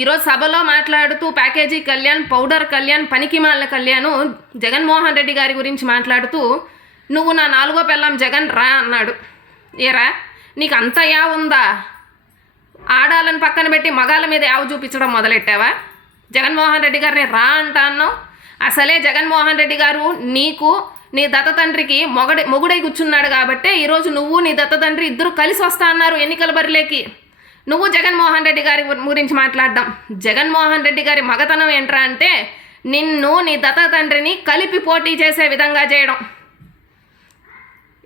ఈరోజు సభలో మాట్లాడుతూ ప్యాకేజీ కళ్యాణ్, పౌడర్ కళ్యాణ్, పనికిమాలిన కళ్యాణ్ జగన్మోహన్ రెడ్డి గారి గురించి మాట్లాడుతూ నువ్వు నా నాలుగో పెళ్ళాం జగన్ రా అన్నాడు. ఏరా నీకు అంత యావ ఉందా? ఆడాలని పక్కన పెట్టి మగాళ్ళ మీద యావ చూపించడం మొదలెట్టావా? జగన్మోహన్ రెడ్డి గారిని రా అంటా అన్నావు. అసలే జగన్మోహన్ రెడ్డి గారు నీకు నీ దత్త తండ్రికి మొగుడై కూర్చున్నాడు కాబట్టే ఈరోజు నువ్వు నీ దత్త తండ్రి ఇద్దరు కలిసి వస్తా అన్నారు ఎన్నికల బరిలోకి. నువ్వు జగన్మోహన్ రెడ్డి గారి గురించి మాట్లాడడం. జగన్మోహన్ రెడ్డి గారి మగతనం ఏంట్రా అంటే నిన్ను నీ దత్త తండ్రిని కలిపి పోటీ చేసే విధంగా చేయడం.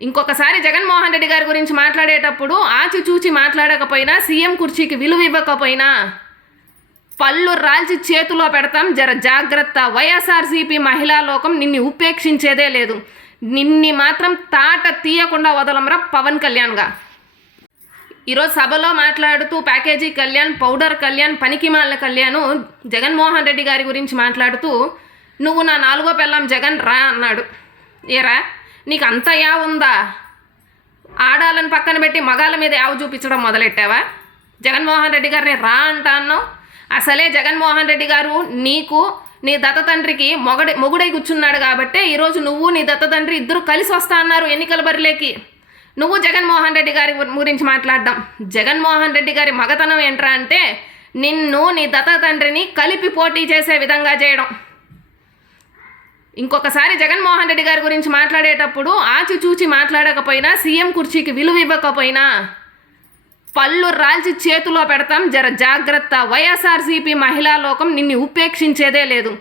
ఇంకొకసారి జగన్మోహన్ రెడ్డి గారి గురించి మాట్లాడేటప్పుడు ఆచిచూచి మాట్లాడకపోయినా, సీఎం కుర్చీకి విలువ ఇవ్వకపోయినా పళ్ళు రాల్చి చేతిలో పెడతాం, జర జాగ్రత్త. వైఎస్ఆర్సీపీ మహిళా లోకం నిన్ను ఉపేక్షించేదే లేదు. నిన్ని మాత్రం తాట తీయకుండా వదలంరా పవన్ కళ్యాణ్గా. ఈరోజు సభలో మాట్లాడుతూ ప్యాకేజీ కళ్యాణ్, పౌడర్ కళ్యాణ్, పనికిమాలిన కళ్యాణ్ జగన్మోహన్ రెడ్డి గారి గురించి మాట్లాడుతూ నువ్వు నా నాలుగో పెళ్ళాం జగన్ రా అన్నాడు. ఏరా నీకు అంత యావ ఉందా? ఆడాలని పక్కన పెట్టి మగాళ్ళ మీద యావ చూపించడం మొదలెట్టావా? జగన్మోహన్ రెడ్డి గారిని రా అంటా అన్నావు. అసలే జగన్మోహన్ రెడ్డి గారు నీకు నీ దత్త తండ్రికి మొగుడై కూర్చున్నాడు కాబట్టే ఈరోజు నువ్వు నీ దత్త తండ్రి ఇద్దరు కలిసి వస్తా అన్నారు ఎన్నికల బరిలోకి. నువ్వు జగన్మోహన్ రెడ్డి గారి గురించి మాట్లాడడం. జగన్మోహన్ రెడ్డి గారి మగతనం ఏంట్రా అంటే నిన్ను నీ దత్త తండ్రిని కలిపి పోటీ చేసే విధంగా చేయడం. ఇంకొకసారి జగన్మోహన్ రెడ్డి గారి గురించి మాట్లాడేటప్పుడు ఆచిచూచి మాట్లాడకపోయినా, సీఎం కుర్చీకి విలువ ఇవ్వకపోయినా పళ్ళు రాల్చి చేతిలో పెడతాం, జర జాగ్రత్త. వైఎస్ఆర్సీపీ మహిళా లోకం నిన్ను ఉపేక్షించేదే లేదు.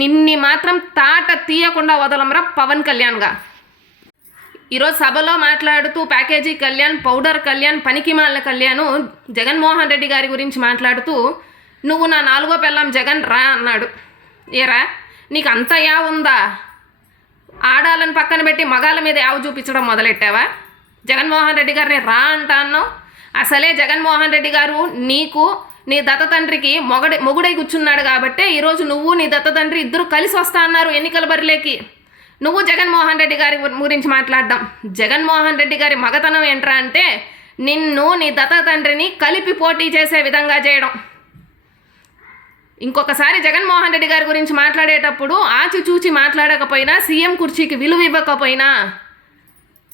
నిన్ని మాత్రం తాట తీయకుండా వదలంరా పవన్ కళ్యాణ్గా. ఈరోజు సభలో మాట్లాడుతూ ప్యాకేజీ కళ్యాణ్, పౌడర్ కళ్యాణ్, పనికిమాలిన కళ్యాణ్ జగన్మోహన్ రెడ్డి గారి గురించి మాట్లాడుతూ నువ్వు నా నాలుగో పెళ్ళాం జగన్ రా అన్నాడు. ఏరా నీకు అంత యావ ఉందా? ఆడాలని పక్కన పెట్టి మగాళ్ళ మీద యావ చూపించడం మొదలెట్టావా? జగన్మోహన్ రెడ్డి గారిని రా అంటా అన్నావు. అసలే జగన్మోహన్ రెడ్డి గారు నీకు నీ దత్త తండ్రికి మొగుడై కూర్చున్నాడు కాబట్టే ఈరోజు నువ్వు నీ దత్త తండ్రి ఇద్దరు కలిసి వస్తా అన్నారు ఎన్నికల బరిలోకి. నువ్వు జగన్మోహన్ రెడ్డి గారి గురించి మాట్లాడడం. జగన్మోహన్ రెడ్డి గారి మగతనం ఏంట్రా అంటే నిన్ను నీ దత్త తండ్రిని కలిపి పోటీ చేసే విధంగా చేయడం. ఇంకొకసారి జగన్మోహన్ రెడ్డి గారి గురించి మాట్లాడేటప్పుడు ఆచిచూచి మాట్లాడకపోయినా, సీఎం కుర్చీకి విలువ ఇవ్వకపోయినా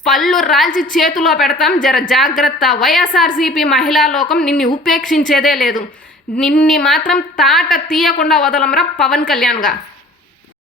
పళ్ళు రాల్చి చేతిలో పెడతాం, జర జాగ్రత్త. వైఎస్ఆర్సీపీ మహిళా లోకం నిన్ను ఉపేక్షించేదే లేదు. నిన్ని మాత్రం తాట తీయకుండా వదలంరా పవన్ కళ్యాణ్గా.